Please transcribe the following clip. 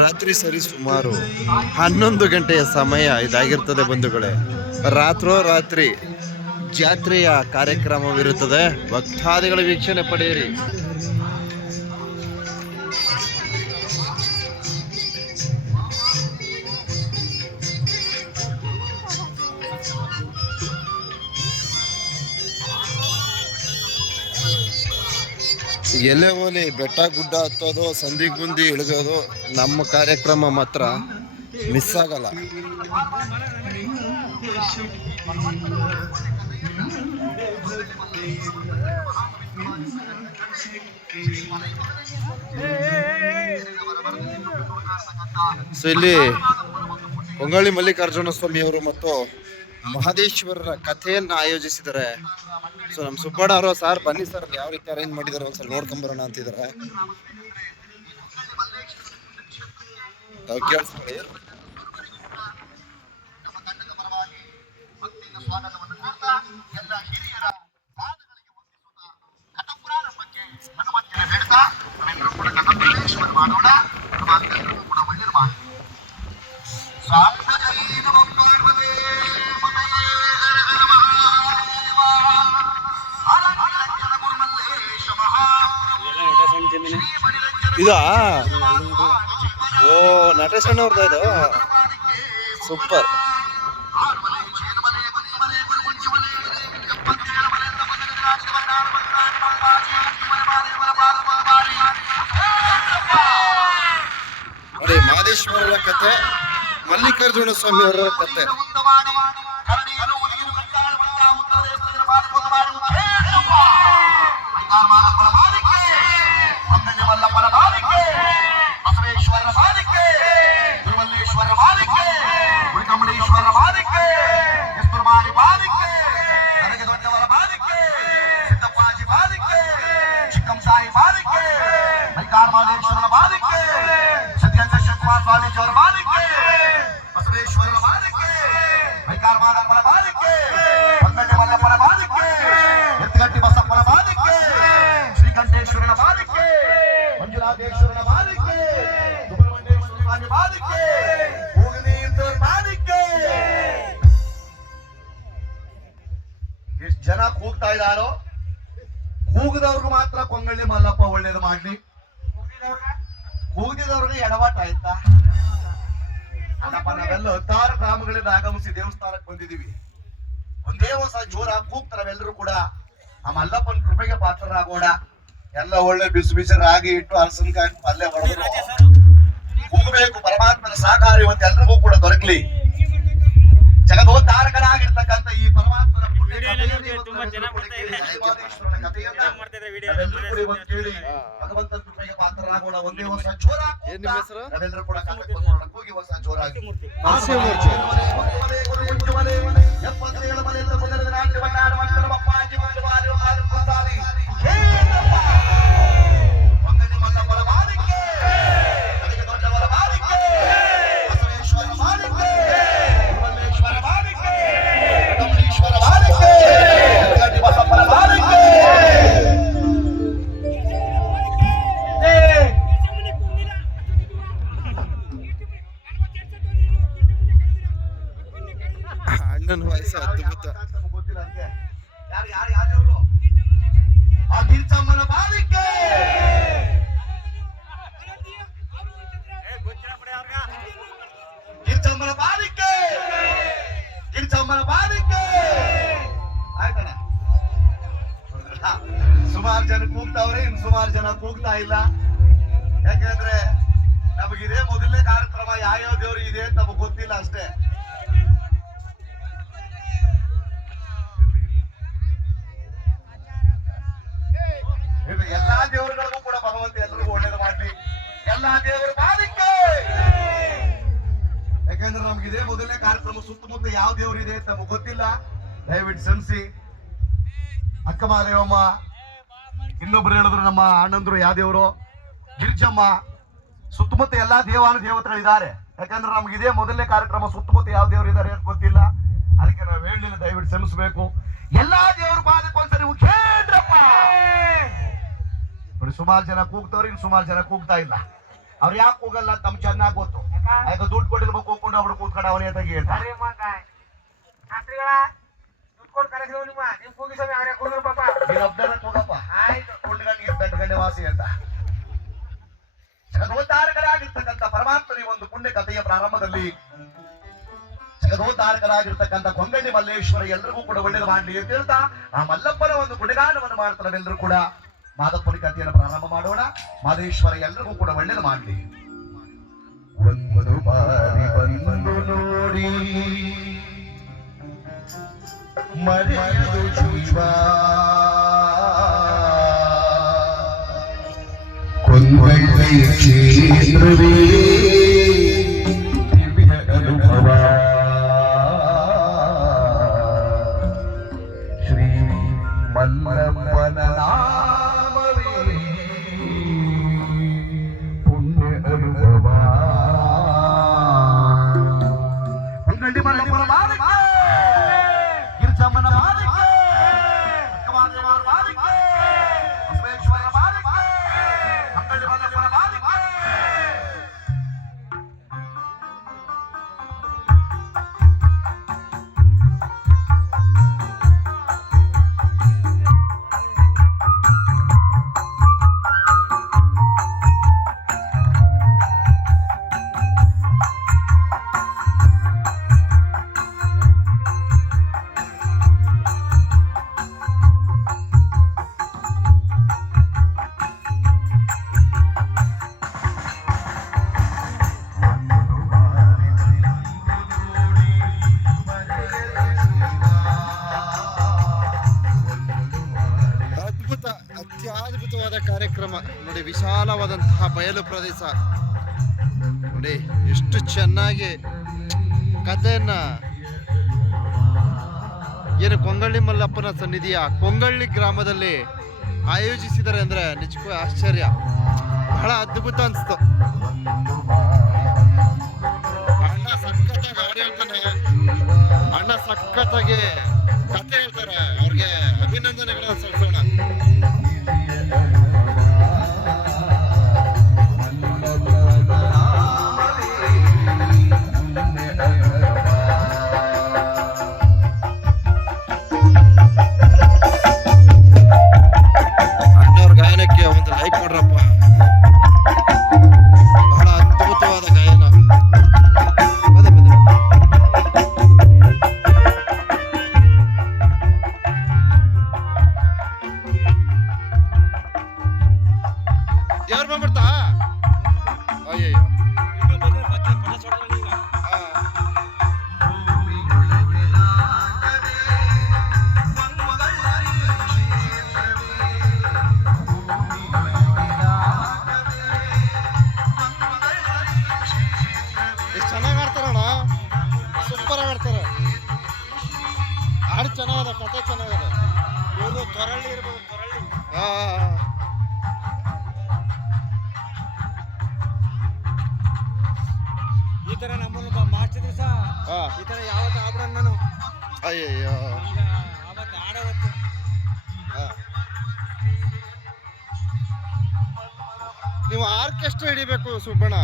ರಾತ್ರಿ ಸರಿ ಸುಮಾರು 11 ಗಂಟೆಯ ಸಮಯ ಇದಾಗಿರ್ತದೆ ಬಂಧುಗಳೇ. ರಾತ್ರೋರಾತ್ರಿ ಜಾತ್ರೆಯ ಕಾರ್ಯಕ್ರಮವಿರುತ್ತದೆ. ಭಕ್ತಾದಿಗಳ ವೀಕ್ಷಣೆ ಪಡೆಯಿರಿ. ಎಲೆ ಓಲಿ ಬೆಟ್ಟ ಗುಡ್ಡ ಹತ್ತೋದು, ಸಂಧಿ ಗುಂದಿ ಇಳಿಗೋದು, ನಮ್ಮ ಕಾರ್ಯಕ್ರಮ ಮಾತ್ರ ಮಿಸ್ ಆಗಲ್ಲ. ಸೊ ಇಲ್ಲಿ ಹೊಂಗಳಿ ಮಲ್ಲಿಕಾರ್ಜುನ ಸ್ವಾಮಿಯವರು ಮತ್ತು ಮಹದೇಶ್ವರರ ಕಥೆಯನ್ನು ಆಯೋಜಿಸಿದ್ದಾರೆ. ಸೊ ನಮ್ಮ ಸುಬ್ಬಣ್ಣ ಅವರು ಸರ್ ಬನ್ನಿ ಸರ್ ಯಾವ ರೀತಿ ಅರೇಂಜ್ ಮಾಡಿದಾರೆ ಒಂದ್ಸಲ ನೋಡ್ಕೊಂಬರೋಣ ಅಂತಿದ್ದಾರೆ. ಕೇಳಿಸ್ಕೊಳ್ಳಿ. ಇದಾ ಓ ನಟೇಶ್ ಅಣ್ಣವ್ರದ ಇದು ಸೂಪರ್. ನೋಡಿ ಮಹದೇಶ್ವರರ ಕತೆ, ಮಲ್ಲಿಕಾರ್ಜುನ ಸ್ವಾಮಿ ಅವರ ಕತೆ. ಎಷ್ಟು ಜನ ಕೂಗ್ತಾ ಇದ್ದಾರೋ, ಕೂಗದವ್ರಿಗೂ ಮಾತ್ರ ಕೊಂಗಳ್ಳಿ ಮಲ್ಲಪ್ಪ ಒಳ್ಳೇದು ಮಾಡ್ಲಿ, ಕೂಗಿದವ್ರಿಗೆ ಎಡವಾಟ ಆಯ್ತಾ? ಅಲ್ಲಪ್ಪ ನಾವೆಲ್ಲ 16 ಗ್ರಾಮಗಳಿಂದ ಆಗಮಿಸಿ ದೇವಸ್ಥಾನಕ್ಕೆ ಬಂದಿದೀವಿ. ಒಂದೇ ಹೊಸ ಜೋರ ಕೂಗ್ತಾರ ನಾವೆಲ್ಲರೂ ಕೂಡ ಆ ಮಲ್ಲಪ್ಪನ ಕೃಪೆಗೆ ಪಾತ್ರರಾಗೋಣ. ಎಲ್ಲ ಒಳ್ಳೆ ಬಿಸಿ ಬಿಸಿ ರಾಗಿ ಇಟ್ಟು ಹಲಸಿನಕಾಯಿ ಪಲ್ಯ ಹೊಡೆದ್ರು ಕೂಗಬೇಕು. ಪರಮಾತ್ಮನ ಸಹಕಾರ ಇವತ್ತು ಎಲ್ರಿಗೂ ಕೂಡ ದೊರಕಲಿ. ಜಗದೋದ್ಧಾರಕರಾಗಿರ್ತಕ್ಕಂಥ ಈ ಪರಮಾತ್ಮನ ಭಗವಂತನ ಕೃಪೆಗೆ ಪಾತ್ರರಾಗೋಣ. ಒಂದೇ ವರ್ಷ ಜೋರ ನಾವೆಲ್ಲರೂ ಕೂಡ ಹೋಗಿ ಹೊಸ ಜೋರಾಗಿ ಅಣ್ಣನ ವಯಸ್ಸು ಅದ್ಭುತ. ಗಿರ್ಚಮ್ಮನ ಬಾಲಿಕೆ, ಗಿರ್ಚಮ್ಮನ ಬಾಲಿಕೆ, ಗಿರ್ಚಮ್ಮನ ಬಾಲಿಕೆ. ಆಯ್ತಣ್ಣ, ಸುಮಾರು ಜನ ಕೂಗ್ತಾವ್ರೆ, ಇನ್ನು ಸುಮಾರು ಜನ ಕೂಗ್ತಾ ಇಲ್ಲ. ಯಾಕಂದ್ರೆ ನಮಗಿದೇ ಮೊದಲನೇ ಕಾರ್ಯಕ್ರಮ. ಯಾವ್ಯಾವ ದೇವ್ರು ಇದೆ ಅಂತ ನಮಗ್ ಗೊತ್ತಿಲ್ಲ ಅಷ್ಟೇ. ಎಲ್ಲಾ ದೇವರುಗಳಿಗೂ ಕೂಡ ಭಗವಂತ ಎಲ್ರಿಗೂ ಒಳ್ಳೇದು ಮಾಡ್ಲಿ. ಎಲ್ಲಾ ದೇವರ ಬಾಲಿಕೆ. ಯಾಕಂದ್ರೆ ನಮ್ಗಿದೇ ಮೊದಲನೇ ಕಾರ್ಯಕ್ರಮ. ಸುತ್ತಮುತ್ತ ಯಾವ ದೇವ್ರು ಇದೆ ಅಂತ ನಮಗ್ ಗೊತ್ತಿಲ್ಲ. ದಯವಿಟ್ಟು ಶ್ರಮಿಸಿ. ಅಕ್ಕ ಮಹಾದೇವಮ್ಮ, ಇನ್ನೊಬ್ರು ಹೇಳಿದ್ರು ನಮ್ಮ ಅಣ್ಣಂದ್ರು ಯಾವ ದೇವರು, ಗಿರ್ಜಮ್ಮ, ಸುತ್ತಮುತ್ತ ಎಲ್ಲಾ ದೇವತೆಗಳಿದ್ದಾರೆ. ಯಾಕಂದ್ರೆ ನಮ್ಗೆ ಇದೇ ಮೊದಲನೇ ಕಾರ್ಯಕ್ರಮ. ಸುತ್ತಮುತ್ತ ಯಾವ ದೇವರು ಇದ್ದಾರೆ ಅಂತ ಗೊತ್ತಿಲ್ಲ. ಅದಕ್ಕೆ ನಾವು ಹೇಳಲಿಲ್ಲ, ದಯವಿಟ್ಟು ಶ್ರಮಿಸಬೇಕು. ಎಲ್ಲಾ ದೇವ್ರ ಬಾಲಕ್ಕೆ ಒಂದ್ಸರಿ ಕೇಂದ್ರಪ್ಪ. ನೋಡಿ ಸುಮಾರು ಜನ ಕೂಗ್ತವ್ರಿ, ಇನ್ನು ಸುಮಾರು ಜನ ಕೂಗ್ತಾ ಇಲ್ಲ. ಅವ್ರು ಯಾಕೆ ಕೂಗಲ್ಲ ತಮ್ ಚೆನ್ನಾಗ್ ಗೊತ್ತು. ಆಯ್ತು ದುಡ್ಡು ಕೊಟ್ಟಿರ್ಬೇಕು ಕೂತ್ಕೊಂಡು ಅವ್ರು ಕೂತ್ಕೊಂಡು ಅವನೇ ತೆಗಿ ಅಂತ. ಗಂಟೆ ವಾಸಿ ಅಂತ ಜಗದೋದ್ಧಾರಕರಾಗಿರ್ತಕ್ಕಂಥ ಪರಮಾತ್ಮನಿ ಒಂದು ಪುಣ್ಯ ಕಥೆಯ ಪ್ರಾರಂಭದಲ್ಲಿ ಜಗದೋದ್ಧಾರಕರಾಗಿರ್ತಕ್ಕಂಥ ಕೊಂಗಳ್ಳಿ ಮಲ್ಲೇಶ್ವರ ಎಲ್ರಿಗೂ ಕೂಡ ಒಳ್ಳೇದು ಮಾಡಲಿ ಅಂತ ಹೇಳ್ತಾ ಆ ಮಲ್ಲಪ್ಪನ ಒಂದು ಗುಣಗಾನವನ್ನು ಮಾಡ್ತಾರೆ. ಎಲ್ಲರೂ ಕೂಡ ಮಾದಪ್ಪನ ಕಥೆಯನ್ನು ಪ್ರಾರಂಭ ಮಾಡೋಣ. ಮಾದೇಶ್ವರ ಎಲ್ರಿಗೂ ಕೂಡ ಒಳ್ಳೇದು ಮಾಡಲಿ. ಒಂದು ಬಾರಿ ಬಂದು ನೋಡಿ ಮರೆಯದು ಜೀವ ಕೊಂಗಳ್ಳಿ ಕ್ಷೇತ್ರವೇ ದಿವ್ಯ ಅನುಭವ ಶ್ರೀ ಮಲ್ಲಪ್ಪನ ನಾಮವೇ ಪುಣ್ಯ ಅನುಭವ. ಕೊಂಗಳ್ಳಿ ಮಲ್ಲಪ್ಪನ ಮಾಲಿಕೆ, ಗಿರಿಜಮ್ಮನ ಮಾಲಿಕೆ, ಅಕ್ಕಮಹಾದೇವರ ಮಾಲಿಕೆ, ಬಸವೇಶ್ವರ ಮಾಲಿಕೆ, ಕೊಂಗಳ್ಳಿ ಮಲ್ಲಪ್ಪನ ಮಾಲಿಕೆ. ಅತ್ಯದ್ಭುತವಾದ ಕಾರ್ಯಕ್ರಮ ನೋಡಿ. ವಿಶಾಲವಾದಂತಹ ಬಯಲು ಪ್ರದೇಶ ನೋಡಿ, ಎಷ್ಟು ಚೆನ್ನಾಗಿ ಕಥೆಯನ್ನ ಏನು ಕೊಂಗಳ್ಳಿ ಮಲ್ಲಪ್ಪನ ಸನ್ನಿಧಿಯ ಕೊಂಗಳ್ಳಿ ಗ್ರಾಮದಲ್ಲಿ ಆಯೋಜಿಸಿದ್ದಾರೆ ಅಂದ್ರೆ ನಿಜಕ್ಕೂ ಆಶ್ಚರ್ಯ, ಬಹಳ ಅದ್ಭುತ ಅನಿಸ್ತು. ಅಣ್ಣ ಸಖತ್ತಾಗಿ ಹಾಡು ಹೇಳ್ತಾನೆ, ಅಣ್ಣ ಸಖತ್ತಾಗಿ ಕಥೆ ಹೇಳ್ತಾರೆ. ಅವ್ರಿಗೆ ಅಭಿನಂದನೆಗಳನ್ನು ಸಲ್ಲಿಸೋಣ. ಅಣ್ಣವ್ರ ಗಾಯನಕ್ಕೆ ಒಂದು ಲೈಕ್ ಮಾಡ್ರಪ್ಪ, ಬಹಳ ಅದ್ಭುತವಾದ ಗಾಯನ. ಬನ್ನಿ ಬನ್ನಿ. ದೇವ್ರ ಬಂದ್ಬಿಡ್ತಾ? ಅಯ್ಯಯ್ಯೋ. ಎಷ್ಟು ಚೆನ್ನಾಗಿ ಆಡ್ತಾರಣ್ಣ, ಸೂಪರ್ ಆಗಿ ಆಡ್ತಾರೆ. ಹಾಡು ಚೆನ್ನಾಗದ, ಕಥೆ ಚೆನ್ನಾಗದ. ಇವರು ತೊರಳ್ಳಿ ಇರ್ಬೋದು, ತೊರಳ್ಳಿ. ಈ ತರ ನಮ್ಮನ್ನು ಮಾಡ್ತಿದ್ರು ಸಹ ಈ ತರ ಯಾವತ್ತು ಆಗ್ಬಿಡ ನಾನು. ಅಯ್ಯಯ್ಯೋ, ಅವತ್ತು ಆಡೋವತ್ತು ನೀವು ಆರ್ಕೆಸ್ಟ್ರಾ ಹಿಡಿಬೇಕು ಸುಬ್ಬಣ್ಣ.